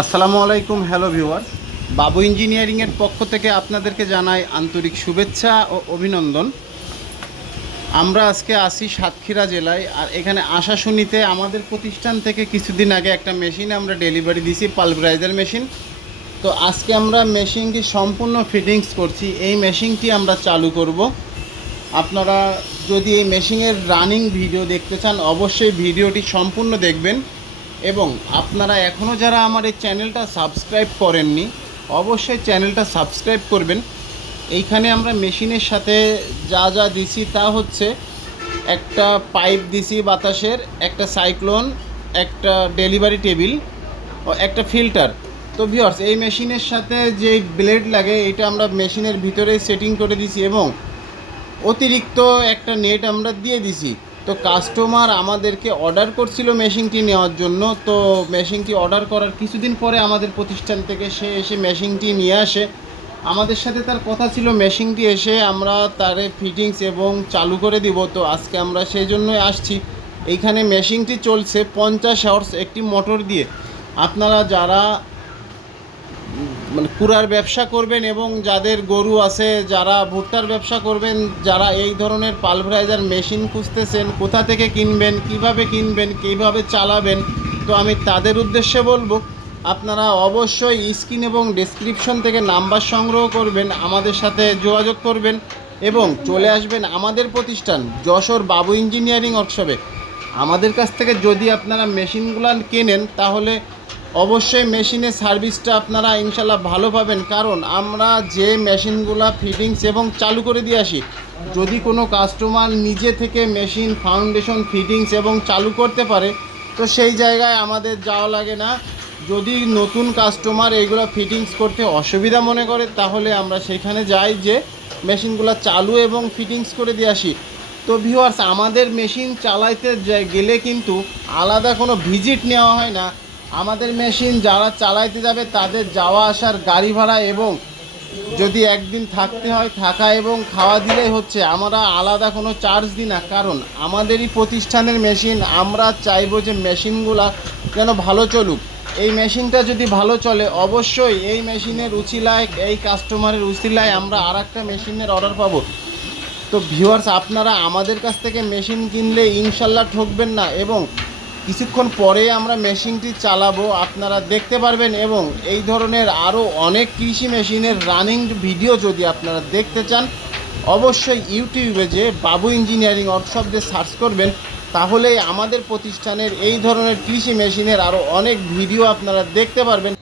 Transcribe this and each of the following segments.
আসসালামু আলাইকুম, hello viewer. বাবু ইঞ্জিনিয়ারিংয়ের পক্ষ থেকে আপনাদেরকে জানাই আন্তরিক শুভেচ্ছা ও অভিনন্দন। আমরা আজকে আসি সাতক্ষীরা জেলায়, আর এখানে আশাশুনিতে আমাদের প্রতিষ্ঠান থেকে কিছুদিন আগে একটা মেশিন আমরা ডেলিভারি দিয়েছি, পালভারাইজার মেশিন। তো আজকে আমরা মেশিনটি সম্পূর্ণ ফিটিংস করছি। এই মেশিনটি আমরা চালু করব। আপনারা যদি এই মেশিনের রানিং ভিডিও দেখতে চান, অবশ্যই ভিডিওটি সম্পূর্ণ দেখবেন। এবং আপনারা এখনও যারা আমার এই চ্যানেলটা সাবস্ক্রাইব করেননি, অবশ্যই চ্যানেলটা সাবস্ক্রাইব করবেন। এইখানে আমরা মেশিনের সাথে যা যা দিছি তা হচ্ছে একটা পাইপ দিছি বাতাসের, একটা সাইক্লোন, একটা ডেলিভারি টেবিল ও একটা ফিল্টার। তো ভিউয়ার্স, এই মেশিনের সাথে যে ব্লেড লাগে এটা আমরা মেশিনের ভিতরে সেটিং করে দিছি এবং অতিরিক্ত একটা নেট আমরা দিয়ে দিছি। তো কাস্টমার আমাদেরকে অর্ডার করছিল মেশিনটি নেওয়ার জন্য। তো মেশিনটি অর্ডার করার কিছুদিন পরে আমাদের প্রতিষ্ঠান থেকে সে এসে মেশিনটি নিয়ে আসে। আমাদের সাথে তার কথা ছিল মেশিনটি এসে আমরা তারে ফিটিংস এবং চালু করে দিব। তো আজকে আমরা সেই জন্যই আসছি। এইখানে মেশিনটি চলছে 50 আওয়ার্স একটি মোটর দিয়ে। আপনারা যারা মানে কুড়ার ব্যবসা করবেন এবং যাদের গরু আছে, যারা ভুট্টার ব্যবসা করবেন, যারা এই ধরনের পালভারাইজার মেশিন খুঁজতেছেন, কোথা থেকে কিনবেন, কিভাবে চালাবেন, তো আমি তাদের উদ্দেশ্যে বলবো আপনারা অবশ্যই স্ক্রিন এবং ডেসক্রিপশন থেকে নাম্বার সংগ্রহ করবেন, আমাদের সাথে যোগাযোগ করবেন এবং চলে আসবেন আমাদের প্রতিষ্ঠান যশোর বাবু ইঞ্জিনিয়ারিং ওয়ার্কশপে। আমাদের কাছ থেকে যদি আপনারা মেশিনগুলো কেনেন তাহলে অবশ্যই মেশিনের সার্ভিসটা আপনারা ইনশাল্লাহ ভালো পাবেন। কারণ আমরা যে মেশিনগুলো ফিটিংস এবং চালু করে দিয়ে আসি, যদি কোনো কাস্টমার নিজে থেকে মেশিন ফাউন্ডেশন ফিটিংস এবং চালু করতে পারে তো সেই জায়গায় আমাদের যাওয়া লাগে না। যদি নতুন কাস্টমার এইগুলো ফিটিংস করতে অসুবিধা মনে করে তাহলে আমরা সেখানে যাই, যে মেশিনগুলো চালু এবং ফিটিংস করে দিয়ে আসি। তো ভিউয়ার্স, আমাদের মেশিন চালাইতে গেলে কিন্তু আলাদা কোনো ভিজিট নেওয়া হয় না। আমাদের মেশিন যারা চালাইতে যাবে তাদের যাওয়া আসার গাড়ি ভাড়া এবং যদি একদিন থাকতে হয় থাকা এবং খাওয়া দিলেই হচ্ছে, আমরা আলাদা কোনো চার্জ দিই না। কারণ আমাদেরই প্রতিষ্ঠানের মেশিন, আমরা চাইবো যে মেশিনগুলা যেন ভালো চলুক। এই মেশিনটা যদি ভালো চলে অবশ্যই এই মেশিনের উচিলায়, এই কাস্টমারের উচিলায় আমরা আর একটা মেশিনের অর্ডার পাবো। তো ভিউয়ার্স, আপনারা আমাদের কাছ থেকে মেশিন কিনলে ইনশাল্লাহ ঠকবেন না এবং কিছুক্ষণ পরে আমরা মেশিনটি চালাবো, আপনারা দেখতে পারবেন। এবং এই ধরনের আরও অনেক কৃষি মেশিনের রানিং ভিডিও যদি আপনারা দেখতে চান অবশ্যই ইউটিউবে যে বাবু ইঞ্জিনিয়ারিং ওয়ার্কশপ দিয়ে সার্চ করবেন, তাহলেই আমাদের প্রতিষ্ঠানের এই ধরনের কৃষি মেশিনের আরও অনেক ভিডিও আপনারা দেখতে পারবেন।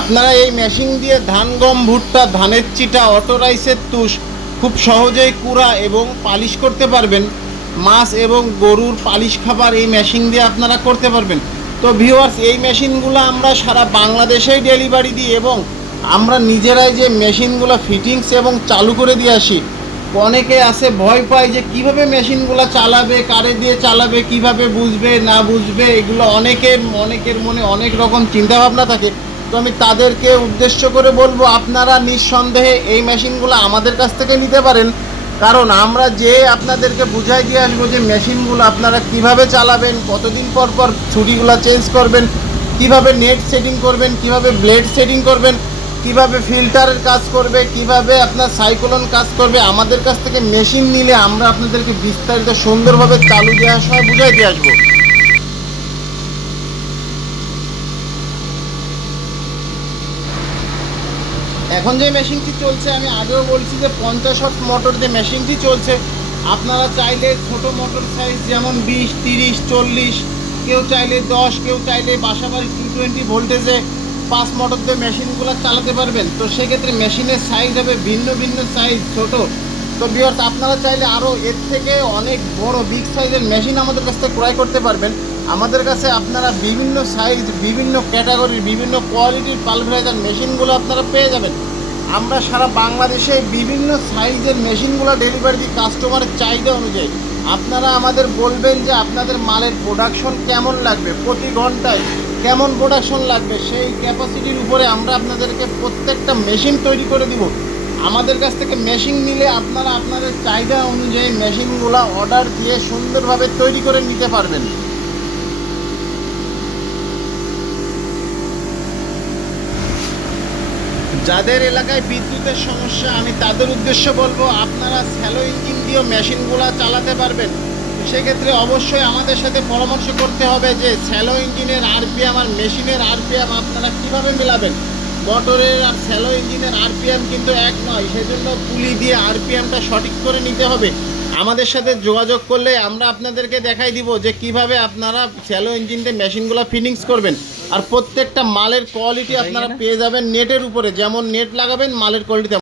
আপনারা এই মেশিন দিয়ে ধান, গম, ভুট্টা, ধানের চিটা, অটো রাইসের তুষ খুব সহজেই কুড়া এবং পালিশ করতে পারবেন। মাছ এবং গরুর পালিশ খাবার এই মেশিন দিয়ে আপনারা করতে পারবেন। তো ভিউয়ার্স, এই মেশিনগুলো আমরা সারা বাংলাদেশেই ডেলিভারি দিই এবং আমরা নিজেরাই যে মেশিনগুলো ফিটিংস এবং চালু করে দিয়ে আসি। অনেকে আছে ভয় পায় যে কিভাবে মেশিনগুলো চালাবে, কারে দিয়ে চালাবে, কিভাবে বুঝবে না বুঝবে, এগুলো অনেকের মনে অনেক রকম চিন্তাভাবনা থাকে। তো আমি তাদেরকে উদ্দেশ্য করে বলবো আপনারা নিঃসন্দেহে এই মেশিনগুলো আমাদের কাছ থেকে নিতে পারেন। কারণ আমরা যে আপনাদেরকে বুঝাই দিয়ে আসবো যে মেশিনগুলো আপনারা কিভাবে চালাবেন, কতদিন পর পর ছুরিগুলো চেঞ্জ করবেন, কিভাবে নেট সেটিং করবেন, কিভাবে ব্লেড সেটিং করবেন, কিভাবে ফিল্টারের কাজ করবে, কিভাবে আপনার সাইক্লোন কাজ করবে। আমাদের কাছ থেকে মেশিন নিলে আমরা আপনাদেরকে বিস্তারিত সুন্দরভাবে চালু দিয়ে আসা বুঝাই দিয়ে আসবো। এখন যে মেশিনটি চলছে আমি আগেও বলছি যে 50 ওয়াট মোটর যে মেশিনটি চলছে, আপনারা চাইলে ছোট মোটর সাইজ যেমন 20, 30, 40, কেউ চাইলে 10, কেউ চাইলে বাসাবাড়ি 220 ভোল্টেজে 5 মোটর দিয়ে মেশিনগুলো চালাতে পারবেন। তো সেক্ষেত্রে মেশিনের সাইজ হবে ভিন্ন ভিন্ন সাইজ ছোট। তো ভিউয়ার্স, আপনারা চাইলে আরও এর থেকে অনেক বড় বিগ সাইজের মেশিন আমাদের কাছ থেকে ক্রয় করতে পারবেন। আমাদের কাছে আপনারা বিভিন্ন সাইজ, বিভিন্ন ক্যাটাগরির, বিভিন্ন কোয়ালিটির পালভারাইজার মেশিনগুলো আপনারা পেয়ে যাবেন। আমরা সারা বাংলাদেশে বিভিন্ন সাইজের মেশিনগুলো ডেলিভারি দিই কাস্টমারের চাহিদা অনুযায়ী। আপনারা আমাদের বলবেন যে আপনাদের মালের প্রোডাকশন কেমন লাগবে, প্রতি ঘন্টায় কেমন প্রোডাকশন লাগবে, সেই ক্যাপাসিটির উপরে আমরা আপনাদেরকে প্রত্যেকটা মেশিন তৈরি করে দিব। আমাদের কাছ থেকে মেশিন নিলে আপনারা আপনাদের চাহিদা অনুযায়ী মেশিনগুলো অর্ডার দিয়ে সুন্দরভাবে তৈরি করে নিতে পারবেন। যাদের এলাকায় বিদ্যুতের সমস্যা, আমি তাদের উদ্দেশ্যে বলবো আপনারা স্যালো ইঞ্জিন দিয়েও মেশিনগুলো চালাতে পারবেন। সেক্ষেত্রে অবশ্যই আমাদের সাথে পরামর্শ করতে হবে যে স্যালো ইঞ্জিনের আরপিএম আর মেশিনের আরপিএম আপনারা কিভাবে মেলাবেন। মোটরের আর স্যালো ইঞ্জিনের আরপিএম কিন্তু এক নয়, সেজন্য পুলি দিয়ে আরপিএমটা সঠিক করে নিতে হবে। আমাদের সাথে যোগাযোগ করলে আমরা আপনাদেরকে দেখাই দিব যে কিভাবে আপনারা স্যালো ইঞ্জিনতে মেশিনগুলো ফিটিংস করবেন। আর প্রত্যেকটা মালের কোয়ালিটি আপনারা পেয়ে যাবেন নেটের উপরে, যেমন নেট লাগাবেন মালের কোয়ালিটি